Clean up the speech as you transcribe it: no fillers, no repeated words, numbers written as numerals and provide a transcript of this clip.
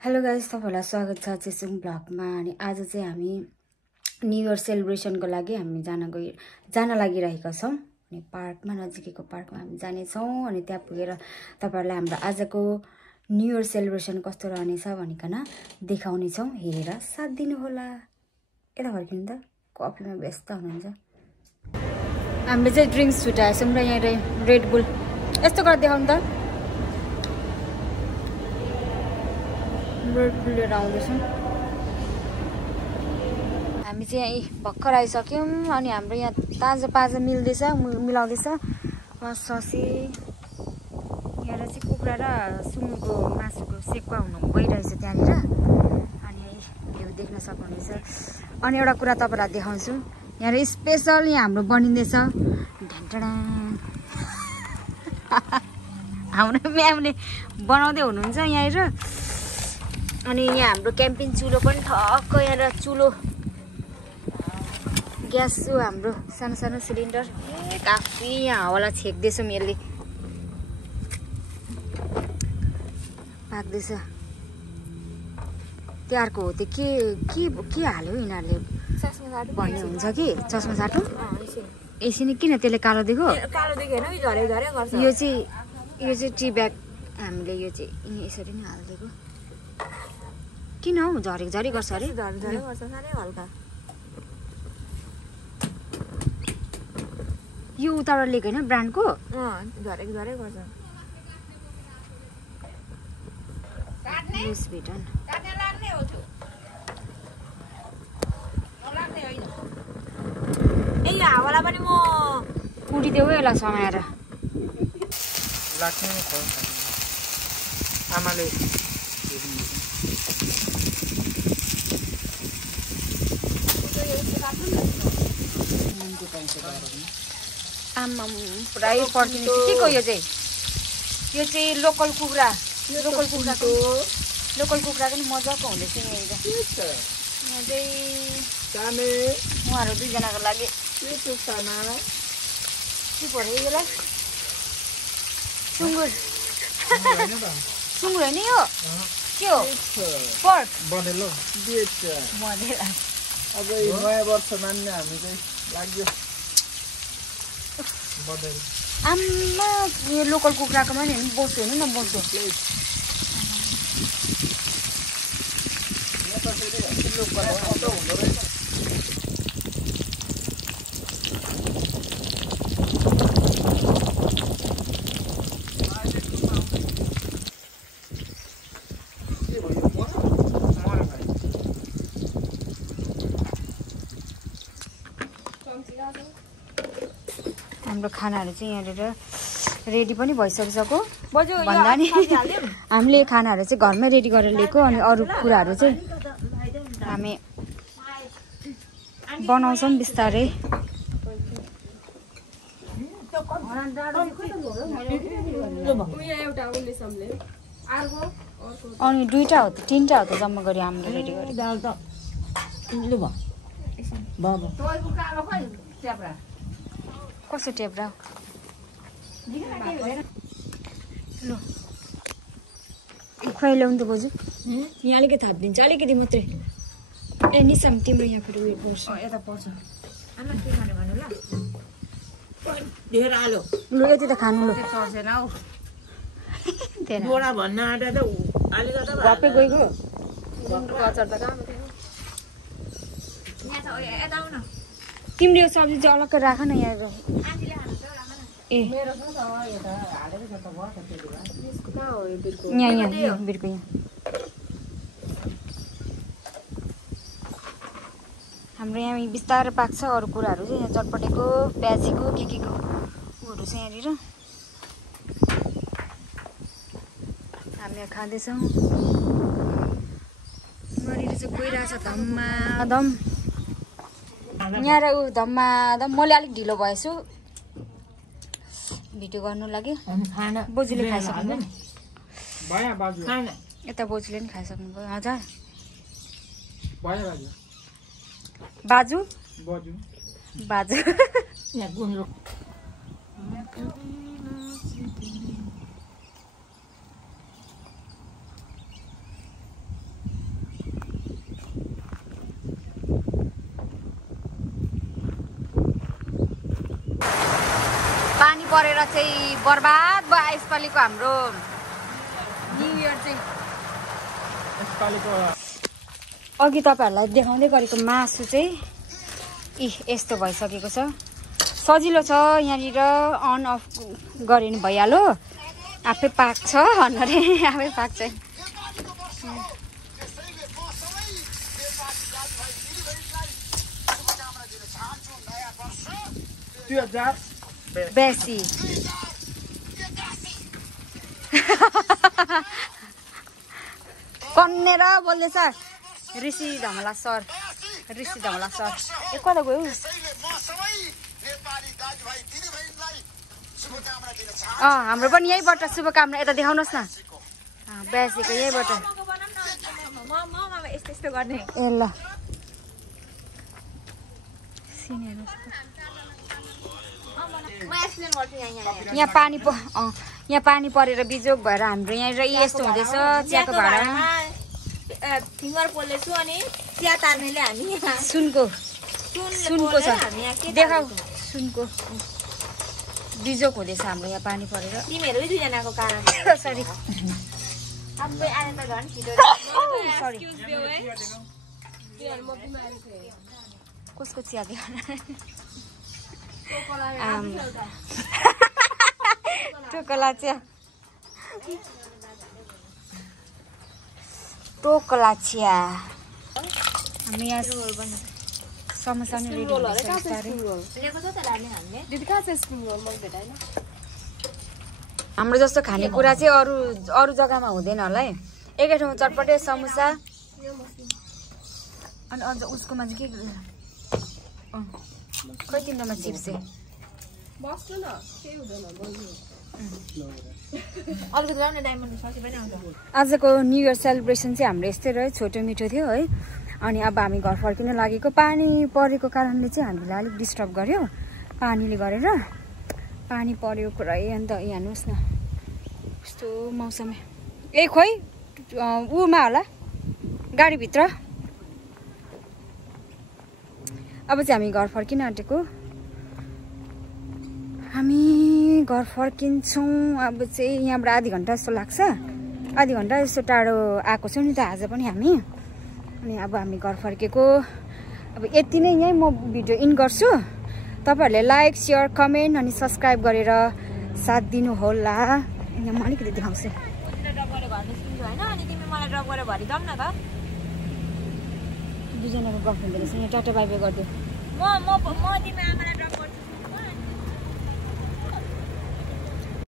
Hello guys, तपाईहरुलाई स्वागत छ चेसुङ ब्लगमा। अनि आज चाहिँ हामी न्यू इयर सेलिब्रेसनको लागि हामी जान लागिरहेका छौं। अनि पार्कमा, नजिकैको पार्कमा हामी जाने छौं। अनि त्यहाँ पुगेर तपाईहरुलाई हाम्रो आजको न्यू इयर सेलिब्रेसन कस्तो रहनेछ भनिकन देखाउने छौं। हेरेर साथ दिनु होला। यता फर्किनु त, कफीमा व्यस्त हुनुहुन्छ। हामीले चाहिँ ड्रिंक्स छुटाएछौं र यहाँ रेड बुल यस्तो गरेर देखाउनु त। रेड बुल लिएर आउँदैछौँ। हामी चाहिँ यहीँ भर्खर आइसक्यौँ। अनि हाम्रो यहाँ ताजा पाजा मिलाउँदैछ ससी। यहाँ चाहिँ कुखुरा र सुँगुरको मासुको सेक्वा हुनु भइरहेछ त्यहाँनिर। अनि भ्यू देख्न सक्नुहुनेछ। अनि एउटा कुरा तपाईहरुलाई देखाउँछु। यहाँ स्पेशल यहाँ हाम्रो बनिँदैछ हाम्रो म्यामले बनाउँदै हुनुहुन्छ यहाँनिर। अनि यहाँ हाम्रो क्याम्पिङ चुलो पनि ठक्क यहाँ चुलो ग्यास हाम्रो सानो सानो सिलिन्डर काफी यहाँ हावालाई छेक्दैछ। यसले पाक्दैछ। त्यहाँको हो त्यो के हाल्यो यिनीहरूले भन्ने हुन्छ कि चस्मा साटो यसरी किन त्यसले कालो देखो यो चाहिँ टी ब्याग हामीले यो चाहिँ यसरी नै हालिदिएको। किन हौ झरी गर्छ अरे? झरी गर्छ साह्रै हल्का। यो उताबाट लिएको होइन ब्रान्डको? झरे गर्छ। लुस भिटन ए हावालाई पनि म उडिदेऊ यसलाई समाएर लाग्ने आमाले आमा पुरै पर्किन्छ। के को यो चाहिँ लोकल कुखुरा पनि मजाको हुँदैछ यहाँनिर। यहाँ चाहिँ उहाँहरू दुईजनाको लागि के पर्यो यसलाई? सुँगुर होइन यो के हो? पर्क बनेलो अब नयाँ वर्ष मान्ने हामी चाहिँ लाग्यो बदल। आम्मा यो लोकल कुखुराको पनि बोसो हेर्नु न, बोसो हाम्रो खानाहरू चाहिँ यहाँनिर रेडी पनि भइसकिसक्यो भन्दा नि हामीले खानाहरू चाहिँ घरमै रेडी गरेर लिएको। अनि अरू कुराहरू चाहिँ हामी बनाउँछौँ बिस्तारै। अनि दुईटा हो त तीनटा हो त जम्मा गरी हामीले रेडी गरेँ। कसो टेप्रा ल खुवाइ ल्याउनु त बोजू। यहाँ अलिकति थापिदिन्छ, अलिकति मात्रै। ए निसाम तिम्रो यहाँ फेरि उयो पर्छ, यता पर्छ। लु यति त खानु। लु घपै गइगयो। तिम्रो यो सब्जी चाहिँ अलग्गै राख न यहाँ। ए यहाँ बिर्को यहाँ हाम्रो यहाँ बिस्तारै पाक्छ। अरू कुराहरू चाहिँ यहाँ चटपटेको प्याजीको के को ऊहरू छ यहाँनिर। हामी यहाँ खाँदैछौँ। यहाँनिर चाहिँ गइरहेछ धम्माधम। यहाँ र ऊ धम्माधम। मैले अलिक ढिलो भएछु भिडियो गर्नु लागि। बोजूले खाइसक्नु यता बोजूले पनि खाइसक्नु भयो। हजुर बाजु परेर चाहिँ बर्बाद भयो यसपालिको हाम्रो न्यू इयर चाहिँ। अघि तपाईँहरूलाई देखाउँदै गरेको मासु चाहिँ यस्तो भइसकेको छ। सजिलो छ, यहाँनिर अन अफ गरे नि भइहाल्यो, आफै पाक्छ भन्नाले आफै पाक्छ। बेसी कन्नेर बोल्दैछ ऋषि धमला सर। कता गयो? हाम्रो पनि यहीँबाट शुभकामना। यता देखाउनुहोस् न बेसीको यहीँबाट। ए ल यहाँ पानी परेर बिजोग भएर हाम्रो यहाँनिर यस्तो हुँदैछ। चियाको भाडा फिङ्गर पोल्दैछु अनि चिया तार्नेले हामी सुनको छ देखाऊ। सुनको बिजोग हुँदैछ हाम्रो यहाँ पानी परेर। तिमीहरू दुईजनाको कारण सरी सबै आएर त झन् छिटो। कसको चिया देखाउन? टोकला चिया हामी यहाँ समोसा नै रेडी हुँदैछ। हाम्रो जस्तो खानेकुरा चाहिँ अरू जग्गामा हुँदैन होला है। एकै ठाउँमा चटपटे समोसा अनि अझ उसकोमा चाहिँ के खै तिम्रोमा चिप्स चाहिँ आजको न्यू इयर सेलिब्रेसन चाहिँ हाम्रो यस्तै रह्यो, छोटो मिठो थियो है। अनि अब हामी घर फर्किन लागेको। पानी परेको कारणले चाहिँ हामीलाई अलिक डिस्टर्ब गर्यो, पानीले गरेर। पानी पर्यो पुरै। अन्त हेर्नुहोस् न कस्तो मौसम। ए खोइ ऊमा होला गाडीभित्र। अब चाहिँ हामी घर फर्किन आँटेको। हामी घर फर्किन्छौँ अब चाहिँ यहाँबाट आधी घन्टा जस्तो लाग्छ। आधी घन्टा जस्तो टाढो आएको छौँ नि त आज पनि हामी। अनि अब हामी घर फर्केको। अब यति नै यहीँ म भिडियो इन गर्छु। तपाईँहरूले लाइक सेयर कमेन्ट अनि सब्सक्राइब गरेर साथ दिनु होला। यहाँ म अलिकति देखाउँछु। दुईजनाको गफ हुँदो रहेछ। यहाँ टाटा बाई बाई गरिदियो। म तिमी आमालाई ड्रप गर्छु।